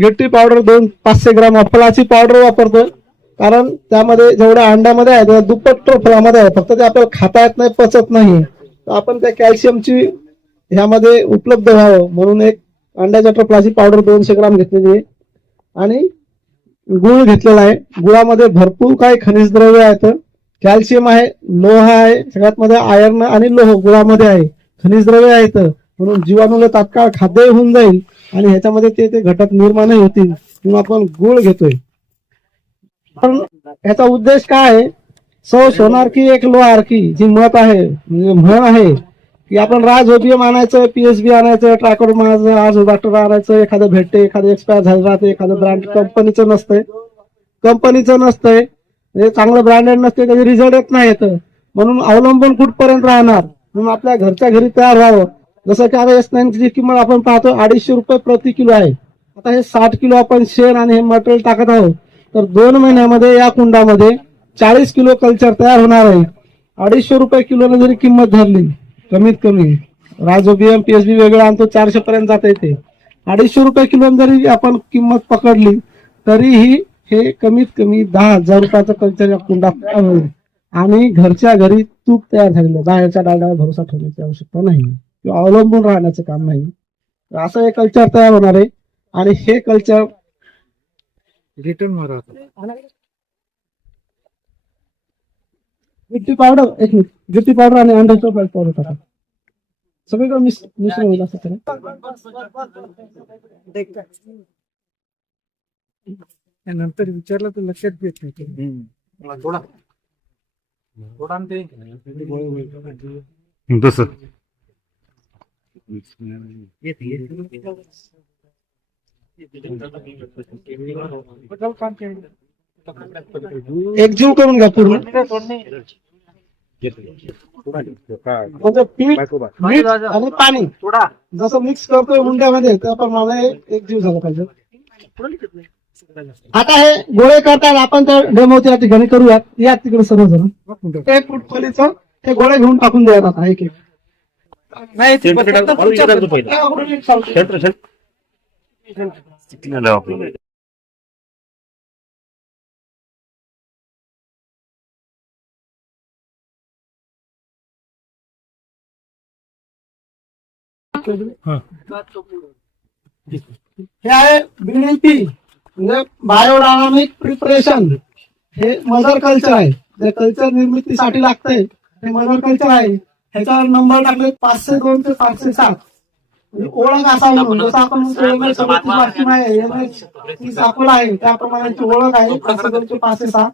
गिट्टी पावडर दोन पाचशे ग्राम फळाची पावडर वापरतो कारण त्यामध्ये जेवढ्या अंड्यामध्ये आहे तेवढ्या दुप्पट फळामध्ये आहे. फक्त ते आपल्याला खाता येत नाही पचत नाही. तर आपण त्या कॅल्शियमची ह्यामध्ये उपलब्ध व्हावं. म्हणून एक अंड्याच्या ट्रफलाची पावडर दोनशे ग्राम घेतलेली आहे. आणि गुळ घेतलेला आहे. गुळामध्ये भरपूर काही खनिज द्रव्य आहेत कॅल्शियम आहे लोह आहे सगळ्यात मध्ये आयर्न आणि लोह गुळामध्ये आहे. खनिज द्रव्य आहेत म्हणून जीवाणूला तात्काळ खाद्य होऊन जाईल आणि ह्याच्यामध्ये ते ते घटक निर्माणही होतील म्हणून आपण गुळ घेतोय. पण ह्याचा उद्देश काय आहे? सौ सोनार की एक लोहार की जी मत आहे म्हणजे म्हण आहे की आपण राज ओपीएम आणायचं पीएसबी आणायचं ट्रॅकर मारायचं आज डॉक्टर आणायचं एखादं भेटते एखादं एक्सपायर झालं राहते एखादं ब्रँड कंपनीचं नसतंय. कंपनीचं नसतंय. म्हणजे चांगलं ब्रँडेड नसते त्याचे रिझल्ट येत नाही येतं म्हणून अवलंबून कुठपर्यंत राहणार? म्हणून आपल्या घरच्या घरी तयार व्हावं. जसं की आता एस ची किंमत आपण पाहतो अडीचशे रुपये प्रति किलो आहे. आता हे साठ किलो आपण शेण आणि हे मटेरियल टाकत आहोत. तर दोन महिन्यामध्ये या कुंडामध्ये चाळीस किलो कल्चर तयार होणार आहे. अडीचशे रुपये किलोने जरी किंमत धरली कमीत कमी. राजोबियम पीएसबी वेगळा आणतो चारशे पर्यंत जाता येते अडीचशे रुपये किलो जरी आपण किंमत पकडली तरीही हे कमीत कमी दहा हजार रुपयाचं कल्चर या कुंडात तयार होईल. आणि घरच्या घरी तूप तयार झालेलं बाहेरच्या डाळ्यावर भरोसा ठेवण्याची आवश्यकता नाही. किंवा अवलंबून राहण्याचं काम नाही. तर असं हे कल्चर तयार होणार आहे. आणि हे कल्चर रिटर्न मारा गिट्टी पावडर एक मिनिट गिट्टी पावडर आणि अंड्याचं पावडर टाका. सगळीकडे मिस मिश्रण होईल असं करा. नंतर विचारलं तर लक्षात येत नाही थोडा थोडा ते. तसं. एकजीव करून घ्या पूर्ण. पीठ आणि पाणी. जसं मिक्स करतोय उंड्यामध्ये त्याप्रमाणे एकजीव झाला पाहिजे. आता हे गोळे करतात आपण त्या डेमोच्या ठिकाणी करूयात. या तिकडे सर्वजण. एक फूट खोलीचं हे गोळे घेऊन टाकून द्यायला आता एक एक नाही ते फक्त. हे. आहे बीडीपी म्हणजे बायोडायनामिक प्रिपरेशन हे मदर कल्चर आहे. जे कल्चर निर्मितीसाठी लागतंय हे मदर कल्चर आहे. ह्याच्यावर नंबर टाकले पाचशे दोन ते पाचशे सात. म्हणजे ओळख असावी म्हणून जसं आपण वाशिम आहे त्याप्रमाणे ओळख आहे पाचशे दोन ते पाचशे सात.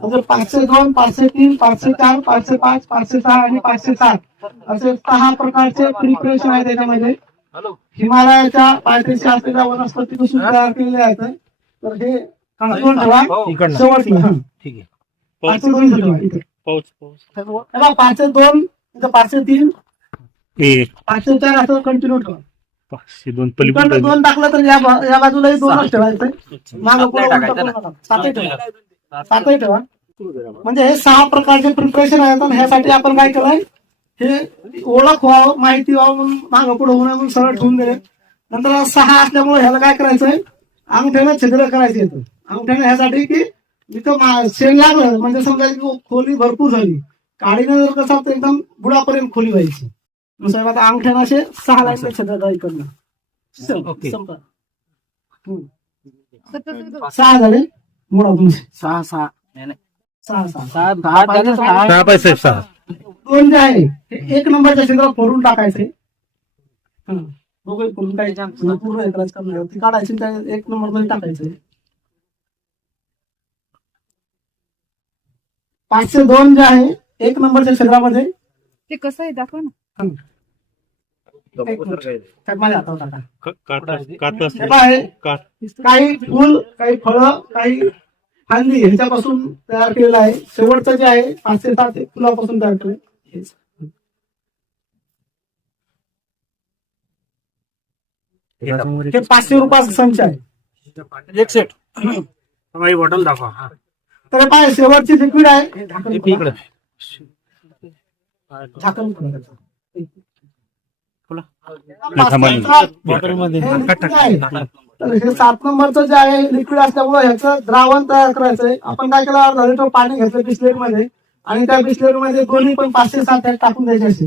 म्हणजे पाचशे दोन पाचशे तीन पाचशे चार पाचशे पाच पाचशे सहा आणि पाचशे सात. असे सहा प्रकारचे प्रिपरेशन आहे त्याच्यामध्ये. हिमालयाच्या पायथ्याशी असलेल्या वनस्पतीपासून तयार केलेले आहेत. तर हे दोन ठेवा. हा. ठीक आहे. पाचशे दोन पाचशे दोन इथं पाचशे तीन? पाचशे चार असं कंटिन्यू ठेवा. पाचशे दोन इकडनं दोन. टाकलं तर या बा- या बाजूलाही दोनच ठेवायचं मागं पुढं उलटं करू नका. सातही ठेवा. सातही ठेवा. म्हणजे हे सहा प्रकारचे प्रिपरेशन आहेत आणि ह्यासाठी आपण काय केलंय? हे ओळख व्हावं माहिती व्हावं म्हणून मागं पुढे होऊन म्हणून सरळ ठेवून दिले. नंतर सहा असल्यामुळे ह्याला काय करायचंय? अंगठ्यानं छिद्र करायचं येतं अंगठ्यानं ह्यासाठी की जिथं मा- शेण लागलं. म्हणजे समजा की खोली भरपूर झाली. काळीनं जर कसं एकदम बुडापर्यंत खोली व्हायची. मग साहेब आता अंगठ्यानं असे सहा लाईन करायचं इकडनं संप-. सहा झाले. मुळा तुमचे सहा सहा. सहा सहा. सहा दहा झाले, सहा. सहा पैसे सहा. दोन जे आहे एक नंबरच्या क्षेत्रात फोडून टाकायचे. दोघे फोडून टाकायचे पूर्ण एकराच करणार ती काढायची त्या एक नंबरमध्ये टाकायचे. पाचशे दोन जे आहे एक नंबरच्या क्षेत्रामध्ये ते कसं आहे दाखव ना माझ्या हातावर टाका हे काही फुल काही फळं काही फांदी ह्याच्यापासून तयार केलेलं आहे शेवटचं जे आहे पाचशे सात एक फुलापासून तयार केलं हेच. हे पाचशे रुपयाचा संच आहे एक सेट बॉटल दाखवा हा. तर हे पाय शेवटची लिक्विड आहे हे हे खोला. सात- हे सात नंबरचं जे आहे लिक्विड असल्यामुळे ह्याचं द्रावण तयार करायचंय आपण काय केलं अर्धा लिटर पाणी घेतलं बिस्लेटमध्ये आणि त्या बिस्लेटमध्ये दोन्ही पण पाचशे सात त्यात टाकून द्यायचे असे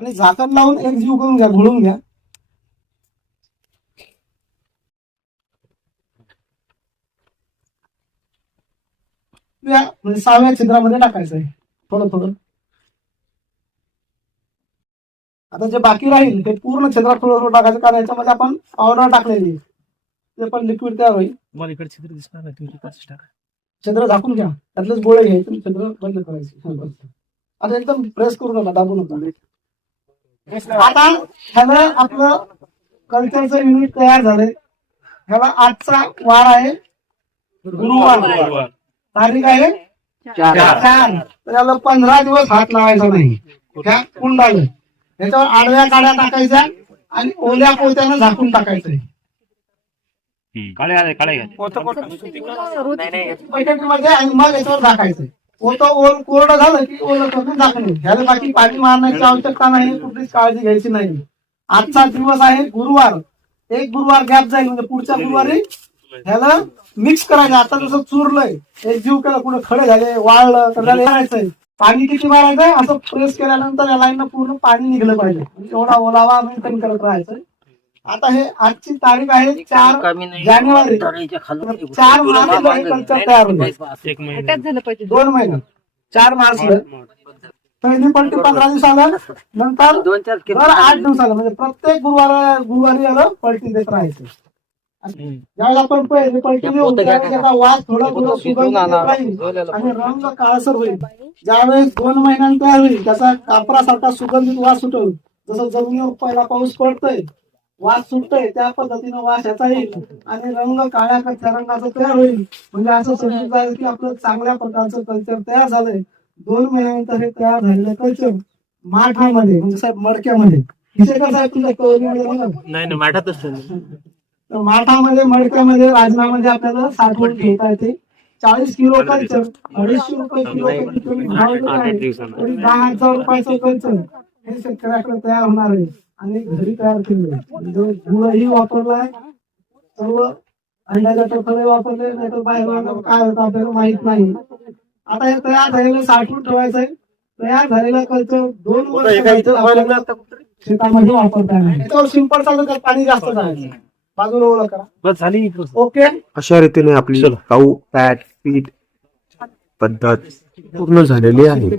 आणि झाकण लावून एक जीव करून घ्या घोळून घ्या. म्हणजे सहाव्या छिद्रामध्ये टाकायचं आहे थोडं थोडं. आता जे बाकी राहील ते पूर्ण छिद्रात थोडं थोडं टाकायचं. कारण याच्यामध्ये आपण पावडर टाकलेली आहे. ते पण लिक्विड तयार होईल. तुम्हाला इकडे चित्र दिसणार नाही. तुम्ही तिकडचं टाका. छिद्र झाकून घ्या. त्यातलेच गोळे घ्यायचे आणि छिद्र बंद करायचे. आता एकदम प्रेस करू नका. दाबू नका. आता ह्याला आपलं कल्चरचं युनिट तयार झालंय. ह्याला आजचा वार आहे. गुरुवार. तारीख आहे चार. तर याला पंधरा दिवस हात लावायचा नाही. त्या कुंडाला. याच्यावर आडव्या काड्या टाकायच्या आणि ओल्या पोत्यानं झाकून टाकायचंय. काळे काळे आणि मग याच्यावर झाकायचंय. ओतं ओल कोरडं झालं की ओलं करून झाकून ह्याला बाकी पाणी मारण्याची आवश्यकता नाही कुठलीच काळजी घ्यायची नाही. आजचा दिवस आहे गुरुवार. एक गुरुवार गॅप जाईल म्हणजे पुढच्या गुरुवारी ह्याला मिक्स करायचं. आता जसं चुरलंय एक जीव केला कुठे खडे झाले वाळलं तर त्याला करायचंय पाणी किती मारायचंय असं प्रेस केल्यानंतर या लाईन पूर्ण पाणी निघलं पाहिजे. म्हणजे एवढा ओलावा मेंटेन करत राहायचं. आता हे आजची तारीख आहे चार जानेवारी. चार हे कल्चर तयार होईल एक महिना. हटात झालं पाहिजे. दोन महिने. चार मार्चला पहिली पलटी पंधरा दिवसाला नंतर आठ दिवसाला म्हणजे प्रत्येक गुरुवार गुरुवारी याला पलटी देत राहायचं. ज्यावेळेस आपण पहिली पलटी देऊ त्यावेळेस त्याचा वास थोडा थोडा सुगंध राहील आणि. रंग काळसर होईल. ज्यावेळेस दोन महिन्यांनी तयार होईल त्याचा कापरासारखा सुगंधित वास सुटेल. जसं जमिनीवर पहिला पाऊस पडतोय वास सुटतोय त्या पद्धतीनं वास याचा येईल. आणि रंग काळ्या कथ्या रंगाचा तयार होईल. म्हणजे असं समजून जाईल की आपलं चांगल्या प्रकारचं कल्चर तयार झालंय. दोन महिन्यानंतर हे तयार झालेलं कल्चर माठामध्ये म्हणजे साहेब मडक्यामध्ये. कसा आहे तुमच्या कळवणीमध्ये. नाही? नाही माठातच माठामध्ये मडक्यामध्ये राजनामध्ये आपल्याला साठवून घेता येते. चाळीस किलो कल्चर अडीचशे रुपये किलो जो आहे, तरी दहा हजार रुपयाचं कल्चर हे शेतकऱ्याकडे तयार होणार आहे. आणि घरी तयार केले म्हणजे गुळही वापरलाय सर्व अंड्याच्या टोकरे वापरले नाही तर बाहेर काय होतं आपल्याला माहीत नाही. आता हे तयार झालेलं साठवून ठेवायचंय तयार झालेलं कल्चर दोन वर्ष शेतामध्ये वापरता येणार याच्यावर सिंपल चालतं त्यात पाणी जास्त जायचं बाजूला ओळख करा. बस झाली. ओके? अशा रीतीने आपली काऊ पॅट पीठ पद्धत पूर्ण झालेली आहे.